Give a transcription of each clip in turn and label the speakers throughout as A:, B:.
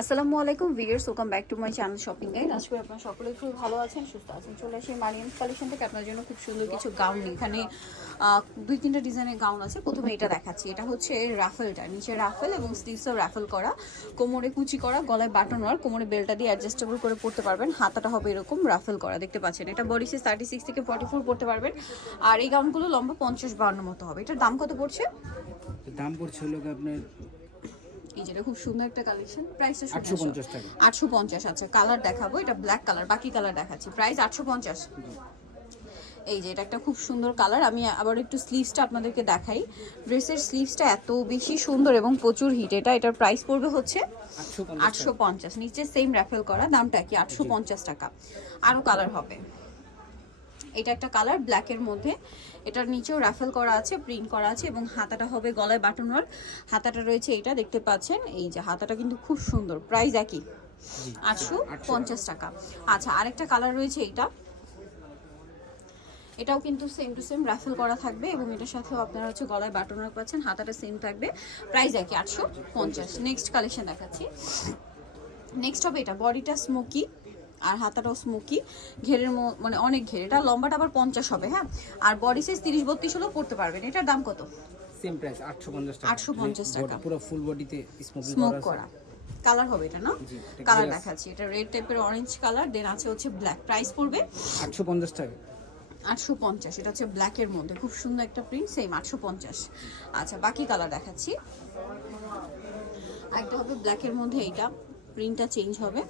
A: আসসালামু আলাইকুম viewers welcome back to my channel shopping guide আজকে আপনারা সকলে খুব ভালো আছেন, সুস্থ আছেন। চলে আসি মারিয়াম কালেকশন থেকে। আপনার জন্য খুব সুন্দর কিছু গাউন এখানে দুই তিনটা ডিজাইনের গাউন আছে। প্রথমে এটা দেখাচ্ছি। এটা হচ্ছে রাফেলটা নিচে রাফেল এবং স্লিভসও রাফেল করা। কোমরে কুচি করা, গলায় বাটন ওয়ার কোমরে বেলটা দিয়ে অ্যাডজাস্টেবল করে পড়তে পারবেন। হাতাটা হবে এরকম রাফেল করা, দেখতে পাচ্ছেন। এটা বডি সাইজ থার্টি সিক্স থেকে ফর্টি ফোর পড়তে পারবেন। আর এই গাউনগুলো লম্বা পঞ্চাশ বান্ন মতো হবে। এটার দাম কত পড়ছে?
B: দাম পড়ছে হলো আপনার
A: এই যেটা খুব সুন্দর একটা কালেকশন প্রাইসটা
B: আটশো পঞ্চাশ টাকা।
A: আটশো পঞ্চাশ আচ্ছা কালার দেখাবো। এটা ব্ল্যাক কালার বাকি কালার দেখাচ্ছি। প্রাইস আটশো পঞ্চাশ। এই যে এটা একটা খুব সুন্দর কালার আমি আবার একটু স্লিভসটা আপনাদেরকে দেখাই। ড্রেসের স্লিভসটা এত বেশি সুন্দর এবং প্রচুর হিট এটা এটার প্রাইস পড়বে হচ্ছে
B: আটশো
A: পঞ্চাশ নিচে সেম র্যাফেল করা। দামটা কি? আটশো পঞ্চাশ টাকা। আরও কালার হবে। এটা একটা কালার ব্ল্যাকের মধ্যে। এটার নিচেও রাফেল করা আছে প্রিন্ট করা আছে এবং হাতাটা হবে গলায় বাটন ওয়ার্ক হাতাটা রয়েছে এটা দেখতে পাচ্ছেন? এই যে হাতাটা কিন্তু খুব সুন্দর প্রাইস একই। আটশো পঞ্চাশ টাকা। আচ্ছা আরেকটা কালার রয়েছে এইটা এটাও কিন্তু সেম টু সেম রাফেল করা থাকবে এবং এটার সাথেও আপনারা হচ্ছে গলায় বাটন ওয়ার্ক পাচ্ছেন হাতাটা সেম থাকবে। প্রাইস একই আটশো পঞ্চাশ। নেক্সট কালেকশন দেখাচ্ছি। নেক্সট হবে এটা বডিটা স্মোকি আর হাতাটাও স্মোকি ঘেরের মানে অনেক ঘের। এটা লম্বাটা আবার পঞ্চাশ হবে হ্যাঁ? আর বডি সাইজ তিরিশ বত্রিশ হলেও পড়তে পারবেন। এটার দাম কত?
B: সেম প্রাইস আটশো পঞ্চাশ টাকা।
A: 850 টাকা।
B: পুরো ফুল বডিতে স্মোক
A: স্মোক করা। কালার হবে এটা না? কালার দেখাচ্ছি। এটা রেড টাইপের অরেঞ্জ কালার দেন আছে হচ্ছে ব্ল্যাক প্রাইস পড়বে?
B: আটশো পঞ্চাশ টাকা।
A: আটশো পঞ্চাশ। এটা হচ্ছে ব্ল্যাকের মধ্যে। খুব সুন্দর একটা প্রিন্ট সেম আটশো পঞ্চাশ। আচ্ছা বাকি কালার দেখাচ্ছি। একটা হবে ব্ল্যাকের মধ্যে এইটা। প্রিন্টটা চেঞ্জ হবে।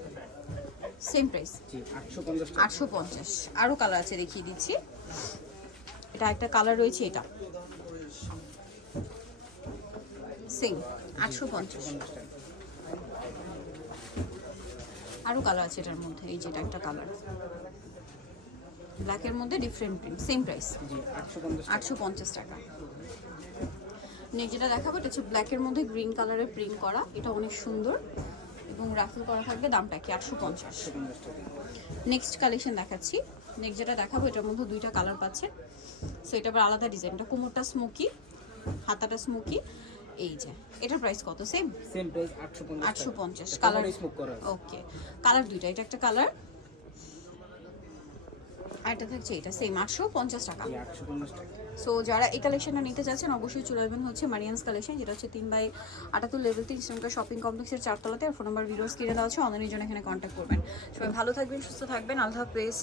A: সেম প্রাইস
B: আটশো পঞ্চাশ
A: আরও কালার আছে দেখিয়ে দিচ্ছি। এটা একটা কালার রয়েছে এটা। সেম আটশো পঞ্চাশ। আরও কালার আছে এটার মধ্যে এই যেটা একটা কালার ব্ল্যাকের মধ্যে ডিফারেন্ট প্রিন্ট সেম প্রাইস
B: আটশো পঞ্চাশ
A: টাকা। নেক্সট যেটা দেখাবো এটা হচ্ছে ব্ল্যাকের মধ্যে গ্রিন কালারের প্রিন্ট করা। এটা অনেক সুন্দর। এবং রাফেল করা থাকবে দামটা কি? আটশো পঞ্চাশ। নেক্সট কালেকশন দেখাচ্ছি। নেক্সট যেটা দেখাবো এটার মধ্যে দুইটা কালার পাচ্ছে। সো এটা আবার আলাদা ডিজাইনটা কোমরটা স্মোকি হাতাটা স্মোকি এই যে এটার প্রাইস কত? সেম
B: সেম প্রাইস আটশো পঞ্চাশ কালার স্মোক করা
A: ওকে কালার দুইটা এটা একটা কালার এটা থাকছে এটা সেম
B: আটশো পঞ্চাশ টাকা।
A: সো যারা এই কালেকশনটা নিতে চাচ্ছেন অবশ্যই চলে আসবেন হচ্ছে মারিয়ান্স কালেকশন যেটা হচ্ছে তিন বাই আটাত্তর লেভেল তিন ইসলামকা শপিং কমপ্লেক্সের চারতলাতে। আর ফোন নাম্বার ভিডিওস কিনে দেওয়া আছে অনলাইনের জন্য এখানে কন্ট্যাক্ট করবেন। সবাই ভালো থাকবেন সুস্থ থাকবেন। আল্লাহ হাফেজ।